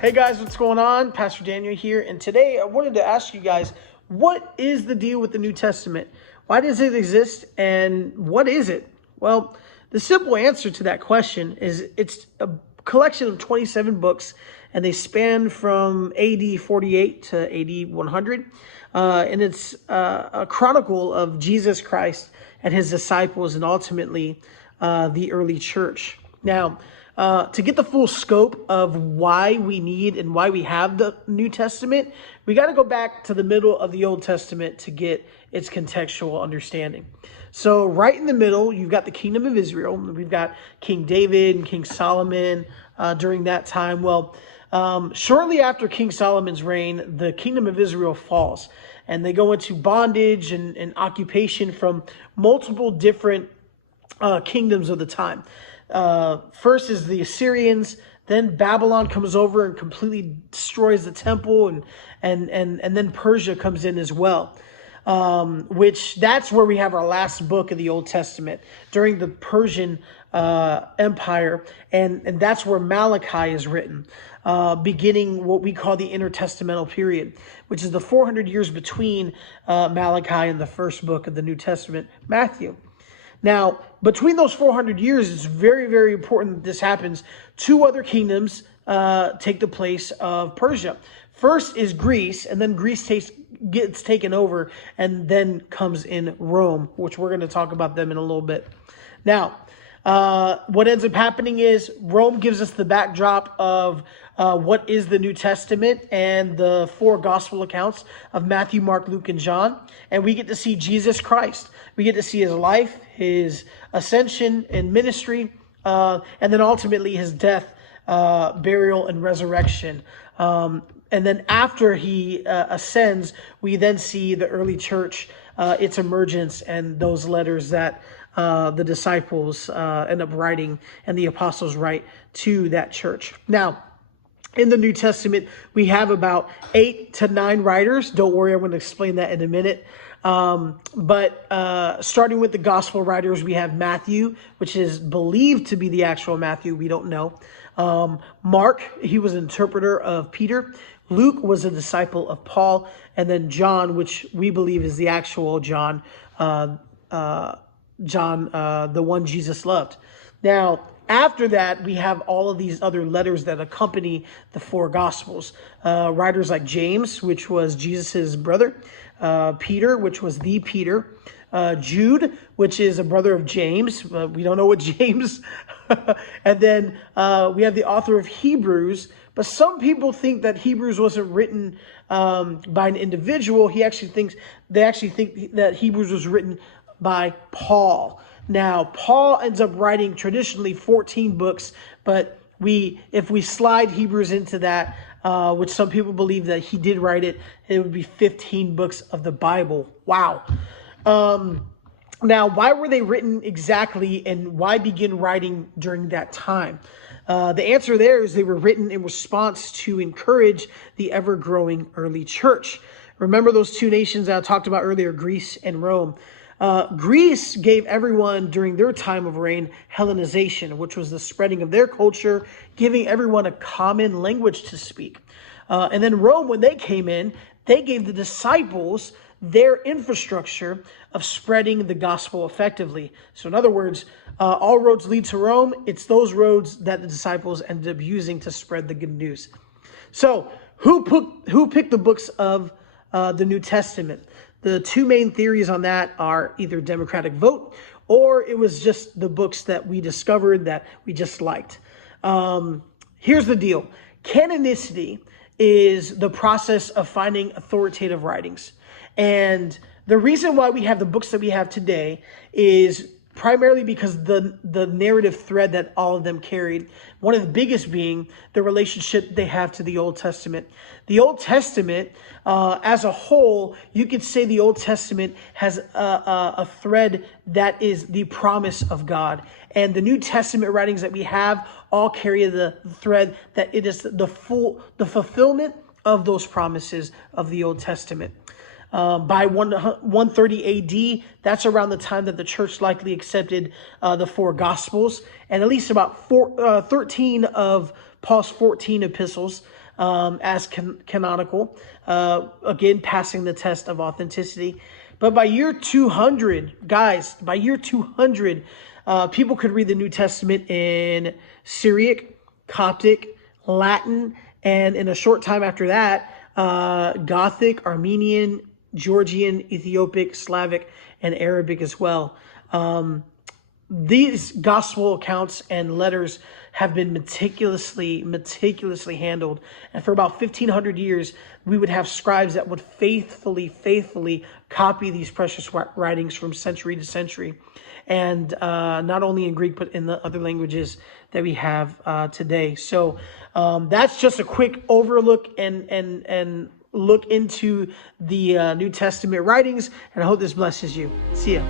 Hey guys, what's going on? Pastor Daniel here, and today I wanted to ask you guys, what is the deal with the New Testament? Why does it exist, and what is it? Well, the simple answer to that question is it's a collection of 27 books, and they span from AD 48 to AD 100, and it's a chronicle of Jesus Christ and his disciples, and ultimately the early church. Now, to get the full scope of why we need and why we have the New Testament, we got to go back to the middle of the Old Testament to get its contextual understanding. So right in the middle, you've got the kingdom of Israel. We've got King David and King Solomon during that time. Well, shortly after King Solomon's reign, the kingdom of Israel falls, and they go into bondage and occupation from multiple different kingdoms of the time. First is the Assyrians, then Babylon comes over and completely destroys the temple, and then Persia comes in as well. Which that's where we have our last book of the Old Testament during the Persian Empire, and that's where Malachi is written, beginning what we call the intertestamental period, which is the 400 years between Malachi and the first book of the New Testament, Matthew. Now, between those 400 years, it's very, very important that this happens. Two other kingdoms take the place of Persia. First is Greece, and then Greece gets taken over, and then comes in Rome, which we're going to talk about them in a little bit. Now, what ends up happening is Rome gives us the backdrop of what is the New Testament and the four gospel accounts of Matthew, Mark, Luke, and John. And we get to see Jesus Christ. We get to see his life, his ascension and ministry, and then ultimately his death, burial, and resurrection. And then after he ascends, we then see the early church, its emergence, and those letters that the disciples end up writing and the apostles write to that church. Now, in the New Testament, we have about 8 to 9 writers. Don't worry, I'm going to explain that in a minute. But starting with the gospel writers, we have Matthew, which is believed to be the actual Matthew. We don't know. Mark, he was an interpreter of Peter. Luke was a disciple of Paul. And then John, which we believe is the actual John, the one Jesus loved. Now, after that, we have all of these other letters that accompany the four Gospels. Writers like James, which was Jesus's brother. Peter, which was the Peter. Jude, which is a brother of James. We don't know what James. And then we have the author of Hebrews. But some people think that Hebrews wasn't written by an individual. They actually think that Hebrews was written by Paul. Now, Paul ends up writing traditionally 14 books, but if we slide Hebrews into that, which some people believe that he did write it, it would be 15 books of the Bible. Wow. Now, why were they written exactly, and why begin writing during that time? The answer there is they were written in response to encourage the ever-growing early church. Remember those two nations that I talked about earlier, Greece and Rome. Greece gave everyone during their time of reign Hellenization, which was the spreading of their culture, giving everyone a common language to speak. And then Rome, when they came in, they gave the disciples their infrastructure of spreading the gospel effectively. So in other words, all roads lead to Rome. It's those roads that the disciples ended up using to spread the good news. So who picked the books of the New Testament? The two main theories on that are either democratic vote, or it was just the books that we discovered that we just liked. Here's the deal. Canonicity is the process of finding authoritative writings. And the reason why we have the books that we have today is primarily because the narrative thread that all of them carried, one of the biggest being the relationship they have to the Old Testament. The Old Testament, as a whole, you could say the Old Testament has a thread that is the promise of God. And the New Testament writings that we have all carry the thread that it is the fulfillment of those promises of the Old Testament. By 130 AD, that's around the time that the church likely accepted the four Gospels, and at least about 13 of Paul's 14 epistles as canonical, again, passing the test of authenticity. But by year 200, guys, by year 200, people could read the New Testament in Syriac, Coptic, Latin, and in a short time after that, Gothic, Armenian, Georgian, Ethiopic, Slavic, and Arabic as well. These gospel accounts and letters have been meticulously handled. And for about 1,500 years, we would have scribes that would faithfully copy these precious writings from century to century. And not only in Greek, but in the other languages that we have today. So that's just a quick overlook and look into the New Testament writings. And I hope this blesses you. See ya.